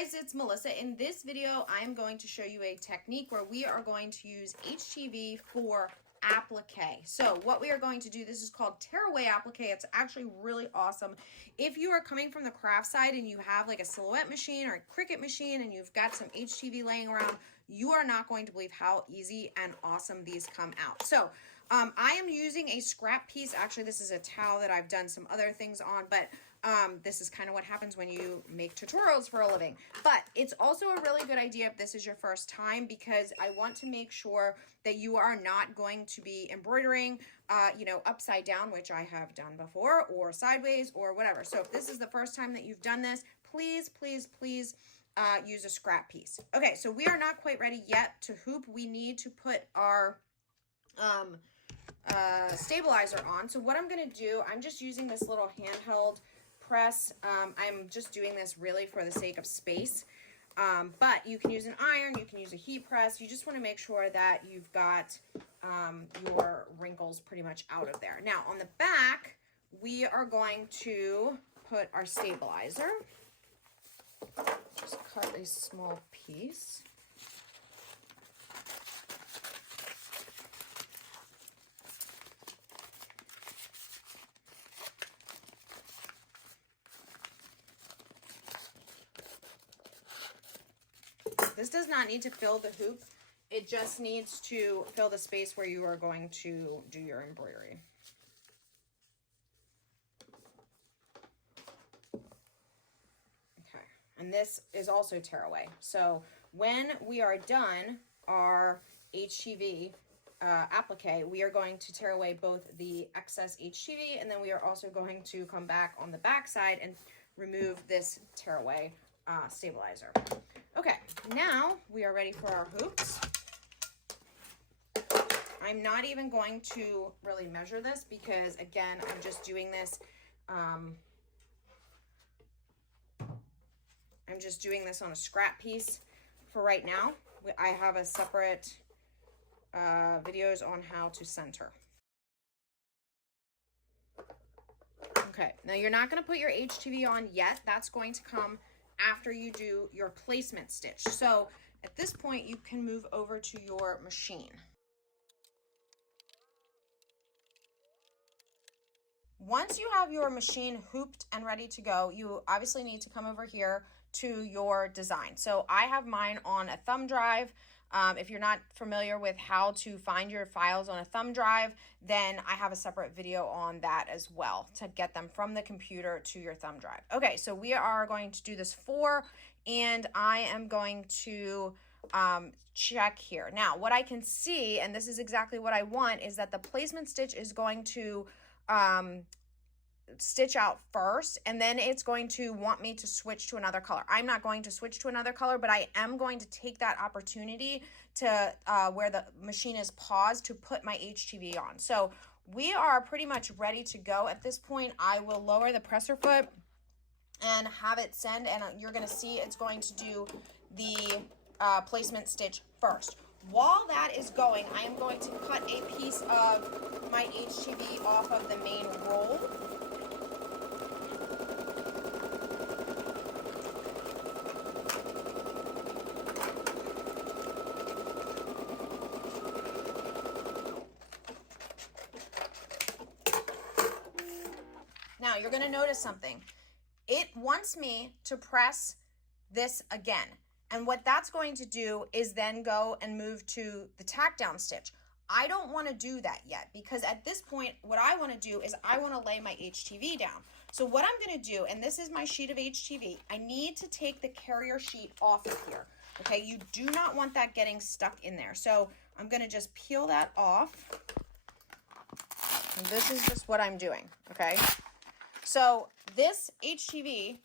guys, it's Melissa. In this video, I'm going to show you a technique where we are going to use HTV for applique. So what we are going to do, this is called tearaway applique. It's actually really awesome. If you are coming from the craft side and you have like a silhouette machine or a Cricut machine and you've got some HTV laying around, you are not going to believe how easy and awesome these come out. So I am using a scrap piece. Actually, this is a towel that I've done some other things on, but this is kind of what happens when you make tutorials for a living. But it's also a really good idea if this is your first time, because I want to make sure that you are not going to be embroidering, you know, upside down, which I have done before, or sideways or whatever. So if this is the first time that you've done this, please, please, please use a scrap piece. Okay, so we are not quite ready yet to hoop. We need to put our stabilizer on. So what I'm going to do, I'm just using this little handheld press. I'm just doing this really for the sake of space. But you can use an iron, you can use a heat press. You just want to make sure that you've got your wrinkles pretty much out of there. Now on the back, we are going to put our stabilizer. Just cut a small piece. This does not need to fill the hoop. It just needs to fill the space where you are going to do your embroidery. Okay, and this is also tearaway. So when we are done our HTV applique, we are going to tear away both the excess HTV, and then we are also going to come back on the back side and remove this tearaway stabilizer. Okay, now we are ready for our hoops. I'm not even going to really measure this because, again, I'm just doing this. I'm just doing this on a scrap piece for right now. I have a separate videos on how to center. Okay, now you're not going to put your HTV on yet. That's going to come after you do your placement stitch. So at this point, you can move over to your machine. Once you have your machine hooped and ready to go, you obviously need to come over here to your design. So I have mine on a thumb drive. If you're not familiar with how to find your files on a thumb drive, then I have a separate video on that as well to get them from the computer to your thumb drive. Okay, so we are going to do this 4, and I am going to check here. Now, what I can see, and this is exactly what I want, is that the placement stitch is going to stitch out first, and then it's going to want me to switch to another color. I'm not going to switch to another color, but I am going to take that opportunity to where the machine is paused to put my HTV on. So we are pretty much ready to go at this point. I will lower the presser foot and have it send, and you're going to see it's going to do the placement stitch first. While that is going, I am going to cut a piece of my HTV off of the main roll. Now you're going to notice something. It wants me to press this again. And what that's going to do is then go and move to the tack down stitch. I don't want to do that yet, because at this point, what I want to do is I want to lay my HTV down. So what I'm going to do, and this is my sheet of HTV, I need to take the carrier sheet off of here. Okay, you do not want that getting stuck in there. So I'm going to just peel that off. And this is just what I'm doing, okay? So this HTV,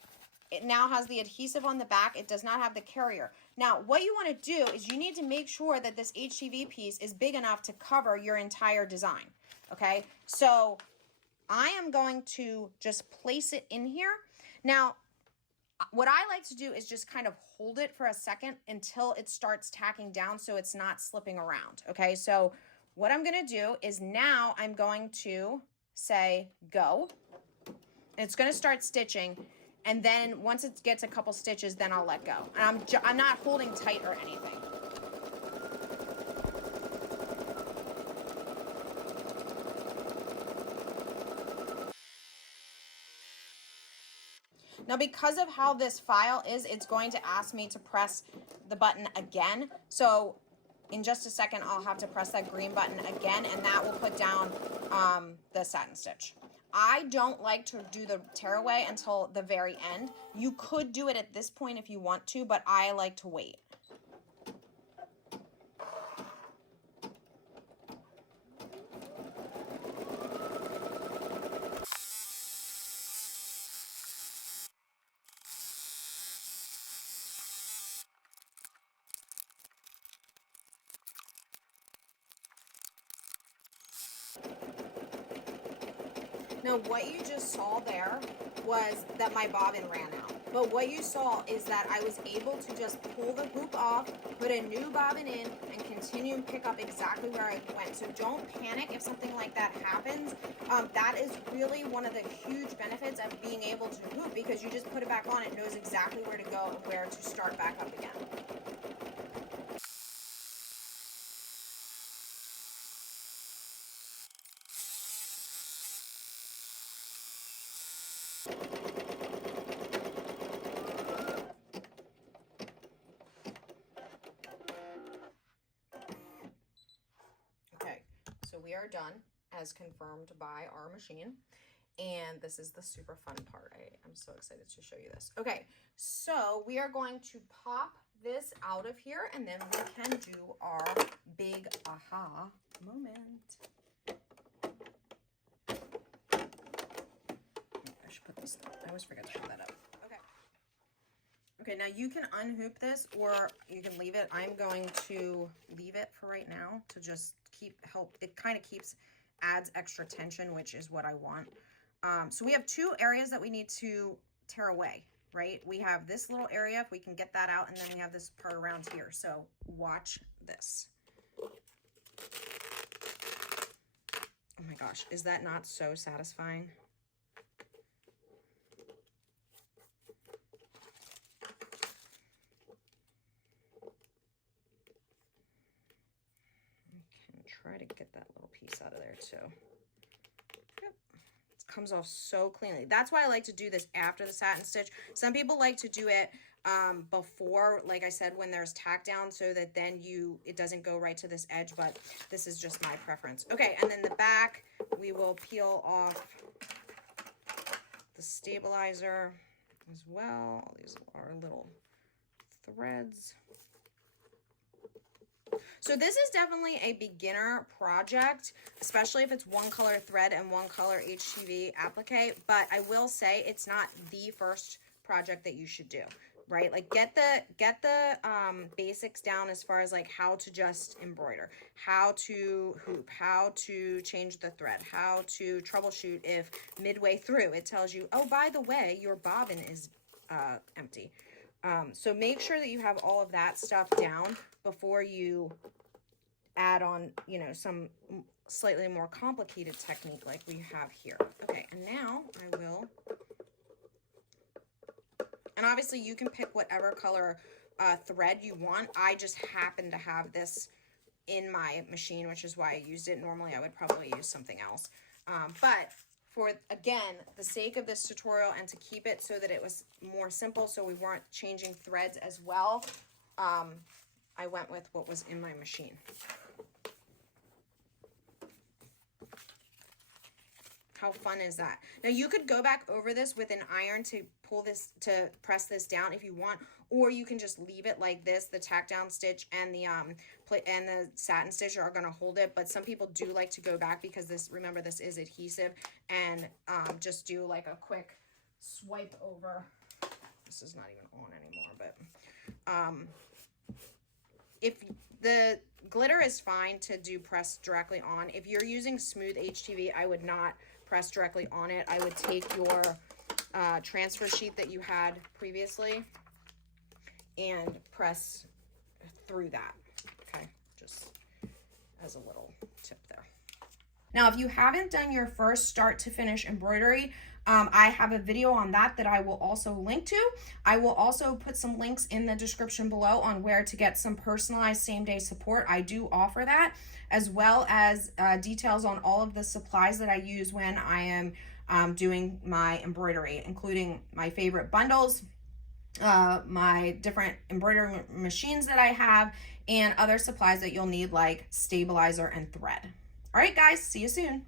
it now has the adhesive on the back. It does not have the carrier. Now, what you want to do is you need to make sure that this HTV piece is big enough to cover your entire design, okay? So I am going to just place it in here. Now, what I like to do is just kind of hold it for a second until it starts tacking down so it's not slipping around, okay? So what I'm going to do is now I'm going to say go. And it's going to start stitching. And then once it gets a couple stitches, then I'll let go. And I'm not holding tight or anything. Now, because of how this file is, it's going to ask me to press the button again. So in just a second, I'll have to press that green button again, and that will put down the satin stitch. I don't like to do the tearaway until the very end. You could do it at this point if you want to, but I like to wait. Now, what you just saw there was that my bobbin ran out. But what you saw is that I was able to just pull the hoop off, put a new bobbin in, and continue and pick up exactly where I went. So don't panic if something like that happens. That is really one of the huge benefits of being able to hoop, because you just put it back on, it knows exactly where to go and where to start back up again. So we are done as confirmed by our machine. And this is the super fun part. I'm so excited to show you this. Okay, so we are going to pop this out of here, and then we can do our big aha moment. I should put this down. I always forget to put that up. Okay. Okay, now you can unhoop this or you can leave it. I'm going to leave it for right now to just it kind of adds extra tension, which is what I want. So we have two areas that we need to tear away, right? We have this little area, if we can get that out, and then we have this part around here. So watch this. Oh my gosh, is that not so satisfying? Try to get that little piece out of there too. Yep. It comes off so cleanly. That's why I like to do this after the satin stitch. Some people like to do it before, like I said, when there's tack down, so that then it doesn't go right to this edge, but this is just my preference. Okay, and then the back, we will peel off the stabilizer as well. These are little threads. So this is definitely a beginner project, especially if it's one color thread and one color HTV applique, but I will say it's not the first project that you should do, right? Like get the basics down as far as like how to just embroider, how to hoop, how to change the thread, how to troubleshoot if midway through it tells you, oh, by the way, your bobbin is empty. So make sure that you have all of that stuff down before you add on, you know, some slightly more complicated technique like we have here. Okay, and now I will, and obviously you can pick whatever color thread you want. I just happen to have this in my machine, which is why I used it. Normally I would probably use something else. But for, again, the sake of this tutorial and to keep it so that it was more simple, so we weren't changing threads as well, I went with what was in my machine. How fun is that? Now you could go back over this with an iron to pull this, to press this down if you want, or you can just leave it like this. The tack down stitch and the satin stitch are going to hold it, but some people do like to go back because this, remember, this is adhesive, and just do like a quick swipe over. This is not even on anymore, but if the glitter is fine to do press directly on. If you're using smooth HTV, I would not press directly on it. I would take your transfer sheet that you had previously and press through that. Okay, just as a little tip there. Now, if you haven't done your first start to finish embroidery, I have a video on that I will also link to. I will also put some links in the description below on where to get some personalized same-day support. I do offer that, as well as details on all of the supplies that I use when I am doing my embroidery, including my favorite bundles, my different embroidery machines that I have, and other supplies that you'll need like stabilizer and thread. All right, guys, see you soon.